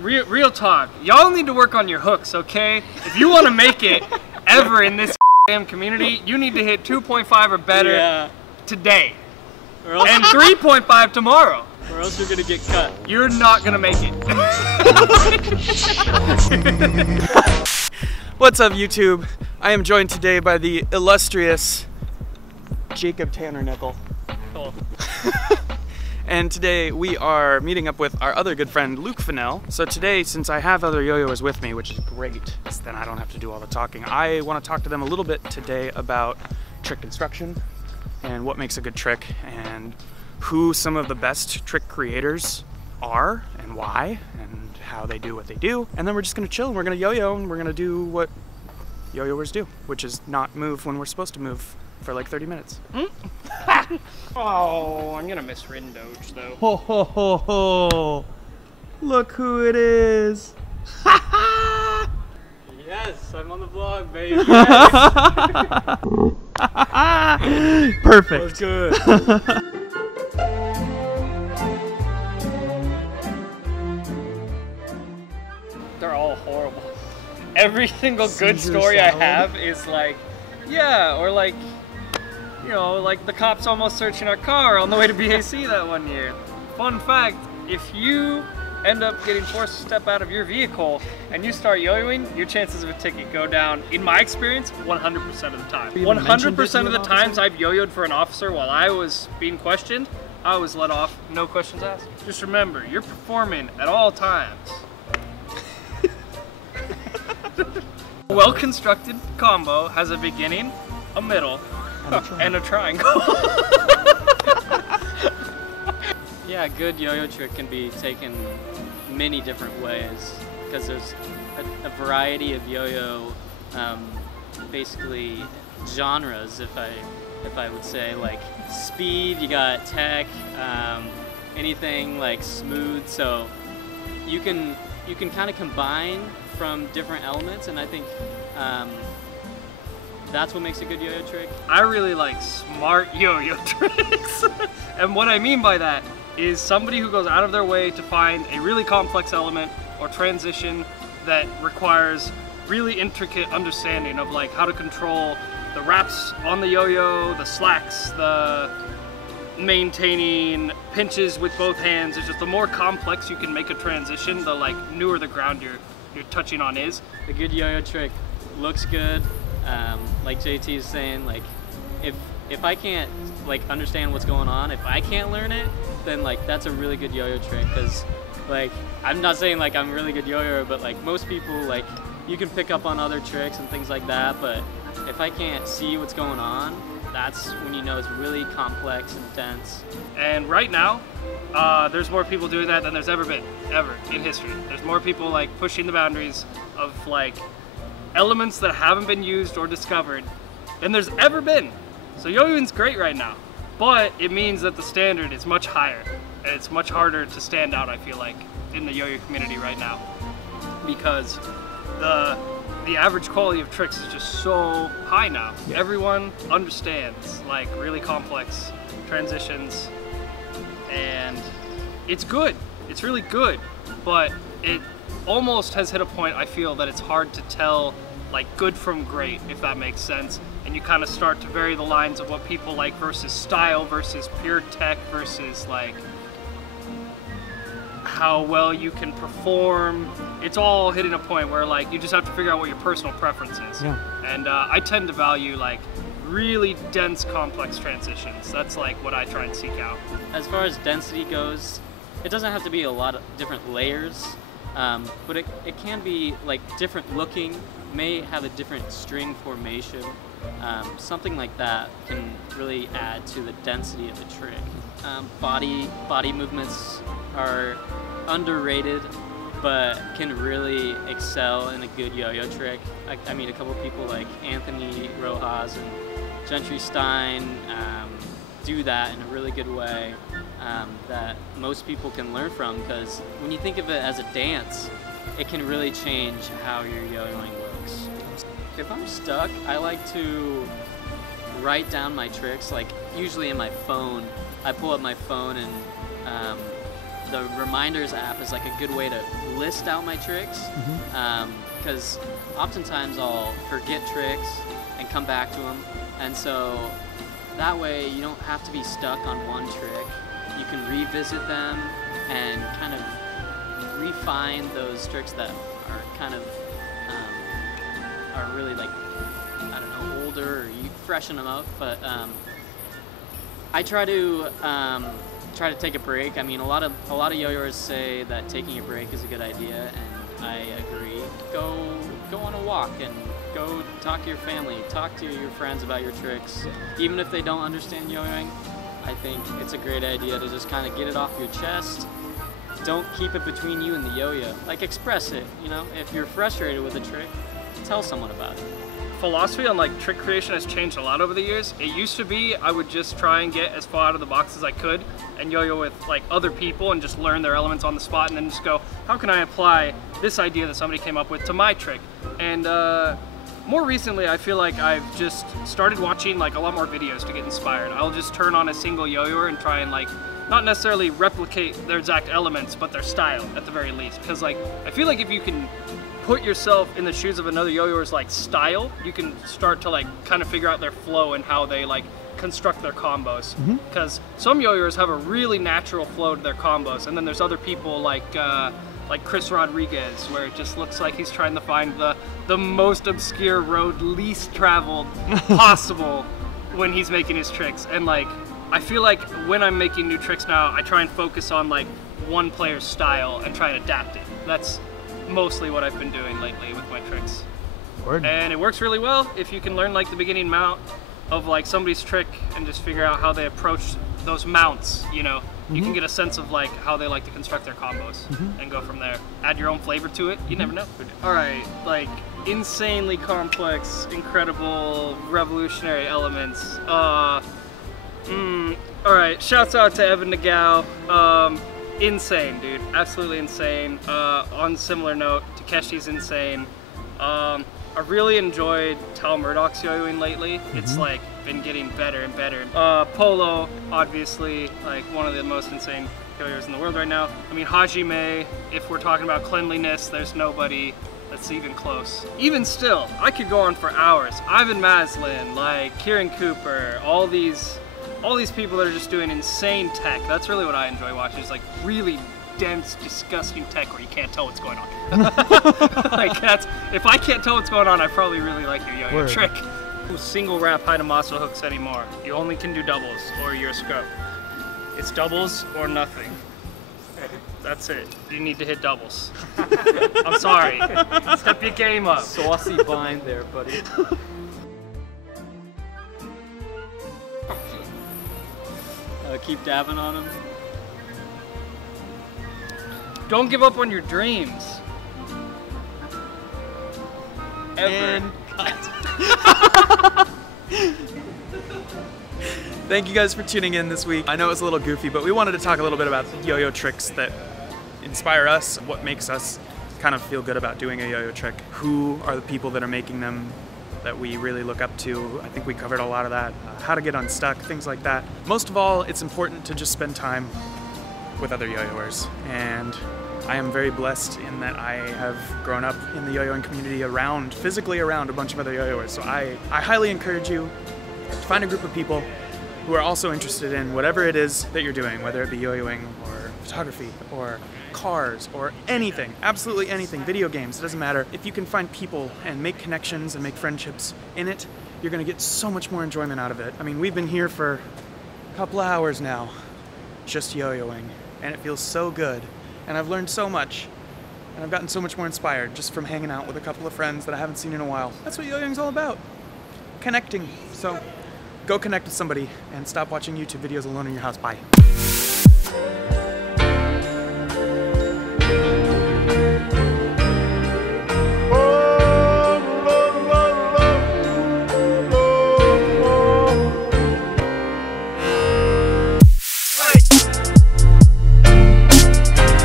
Real talk, y'all need to work on your hooks, okay? If you want to make it ever in this damn community, you need to hit 2.5 or better today, and 3.5 tomorrow. Or else you're gonna get cut. You're not gonna make it. What's up, YouTube? I am joined today by the illustrious Jacob Tanner Nickel. Cool. And today we are meeting up with our other good friend, Luke Fennell. So today, since I have other yo-yoers with me, which is great, then I don't have to do all the talking, I want to talk to them a little bit today about trick construction and what makes a good trick and who some of the best trick creators are and why and how they do what they do. And then we're just gonna chill and we're gonna yo-yo and we're gonna do what yo-yoers do, which is not move when we're supposed to move for like 30 minutes. Oh, I'm gonna miss Rindoge though. Ho ho ho ho! Look who it is! Yes, I'm on the vlog, baby. Perfect. That was good. They're all horrible. Every single good story I have is like, yeah, or like, you know, like the cops almost searching our car on the way to BAC that one year. Fun fact, if you end up getting forced to step out of your vehicle and you start yo-yoing, your chances of a ticket go down, in my experience, 100% of the time. 100% of the times I've yo-yoed for an officer while I was being questioned, I was let off, no questions asked. Just remember, you're performing at all times. A well-constructed combo has a beginning, a middle, and a triangle. Yeah, a good yo-yo trick can be taken many different ways because there's a variety of yo-yo, basically genres, if I would say, like speed. You got tech, anything like smooth. So you can kind of combine from different elements, and I think that's what makes a good yo-yo trick. I really like smart yo-yo tricks. And what I mean by that is somebody who goes out of their way to find a really complex element or transition that requires really intricate understanding of like how to control the wraps on the yo-yo, the slacks, the maintaining pinches with both hands. It's just the more complex you can make a transition, the like newer the ground you're touching on is. A good yo-yo trick looks good. Like JT is saying, like if I can't like understand what's going on, if I can't learn it, then like that's a really good yo-yo trick. Because like I'm not saying like I'm a really good yo-yo, but like most people, like you can pick up on other tricks and things like that, but if I can't see what's going on, that's when you know it's really complex and dense. And right now, there's more people doing that than there's ever been, ever in history. There's more people like pushing the boundaries of like elements that haven't been used or discovered than there's ever been. So yo-yoing's great right now, but it means that the standard is much higher and it's much harder to stand out, I feel like, in the yo-yo community right now, because the average quality of tricks is just so high now. Yeah. Everyone understands like really complex transitions, and it's good. It's really good, but it almost has hit a point, I feel, that it's hard to tell like good from great, if that makes sense. And you kind of start to vary the lines of what people like versus style versus pure tech versus like how well you can perform. It's all hitting a point where like you just have to figure out what your personal preference is. Yeah. And I tend to value like really dense, complex transitions. That's like what I try and seek out. As far as density goes, it doesn't have to be a lot of different layers, but it can be like different looking, may have a different string formation. Something like that can really add to the density of the trick. Body movements are underrated, but can really excel in a good yo-yo trick. I mean, a couple people like Anthony Rojas and Gentry Stein do that in a really good way that most people can learn from, because when you think of it as a dance, it can really change how your yo-yoing looks. If I'm stuck, I like to write down my tricks, like usually in my phone. I pull up my phone and the reminders app is like a good way to list out my tricks, because oftentimes I'll forget tricks and come back to them, and so that way you don't have to be stuck on one trick. You can revisit them and kind of refine those tricks that are kind of are really like, I don't know, older, or you freshen them up. But I try to take a break. I mean, a lot of yo-yoers say that taking a break is a good idea, and I agree. Go on a walk and go talk to your family, talk to your friends about your tricks. Even if they don't understand yo-yoing, I think it's a great idea to just kind of get it off your chest. Don't keep it between you and the yo-yo. Like, express it, you know? If you're frustrated with a trick, tell someone about it. Philosophy on like trick creation has changed a lot over the years. It used to be I would just try and get as far out of the box as I could and yo-yo with like other people and just learn their elements on the spot, and then just go, how can I apply this idea that somebody came up with to my trick? And more recently, I feel like I've just started watching like a lot more videos to get inspired. I'll just turn on a single yo-yoer and try and like not necessarily replicate their exact elements, but their style at the very least. Because like I feel like if you can put yourself in the shoes of another yo-yoer's like style, you can start to like kind of figure out their flow and how they like construct their combos. Because some yo-yoers have a really natural flow to their combos, and then there's other people like Chris Rodriguez, where it just looks like he's trying to find the most obscure road least traveled possible when he's making his tricks. And like I feel like when I'm making new tricks now, I try and focus on like one player's style and try and adapt it. That's mostly what I've been doing lately with my tricks. Word. And it works really well if you can learn like the beginning mount of like somebody's trick and just figure out how they approach those mounts, you know. You can get a sense of like how they like to construct their combos and go from there. Add your own flavor to it, you never know. Alright, like insanely complex, incredible, revolutionary elements. Alright, shouts out to Evan Nagao. Insane, dude. Absolutely insane. On similar note, Takeshi's insane. I really enjoyed Tal Murdoch's yo-yoing lately. It's like been getting better and better. Polo, obviously, like one of the most insane yo-yoers in the world right now. I mean, Hajime, if we're talking about cleanliness, there's nobody that's even close. Even still, I could go on for hours. Ivan Maslin, like Kieran Cooper, all these people that are just doing insane tech. That's really what I enjoy watching, is like really dense, disgusting tech where you can't tell what's going on. Like if I can't tell what's going on, I probably really like your yo-yo trick. Single wrap Haidamasu hooks anymore. You only can do doubles or you're a scrub. It's doubles or nothing. That's it. You need to hit doubles. I'm sorry. Step your game up. Saucy bind there, buddy. Keep dabbing on him. Don't give up on your dreams. Ever. And cut. Thank you guys for tuning in this week. I know it was a little goofy, but we wanted to talk a little bit about yo-yo tricks that inspire us, what makes us kind of feel good about doing a yo-yo trick. Who are the people that are making them that we really look up to? I think we covered a lot of that. How to get unstuck, things like that. Most of all, it's important to just spend time with other yo-yoers. And I am very blessed in that I have grown up in the yo-yoing community physically around a bunch of other yo-yoers. So I highly encourage you to find a group of people who are also interested in whatever it is that you're doing, whether it be yo-yoing or photography or cars or anything, absolutely anything, video games, it doesn't matter. If you can find people and make connections and make friendships in it, you're gonna get so much more enjoyment out of it. I mean, we've been here for a couple of hours now, just yo-yoing, and it feels so good. And I've learned so much, and I've gotten so much more inspired just from hanging out with a couple of friends that I haven't seen in a while. That's what yo-yoing's all about, connecting. So go connect with somebody and stop watching YouTube videos alone in your house. Bye.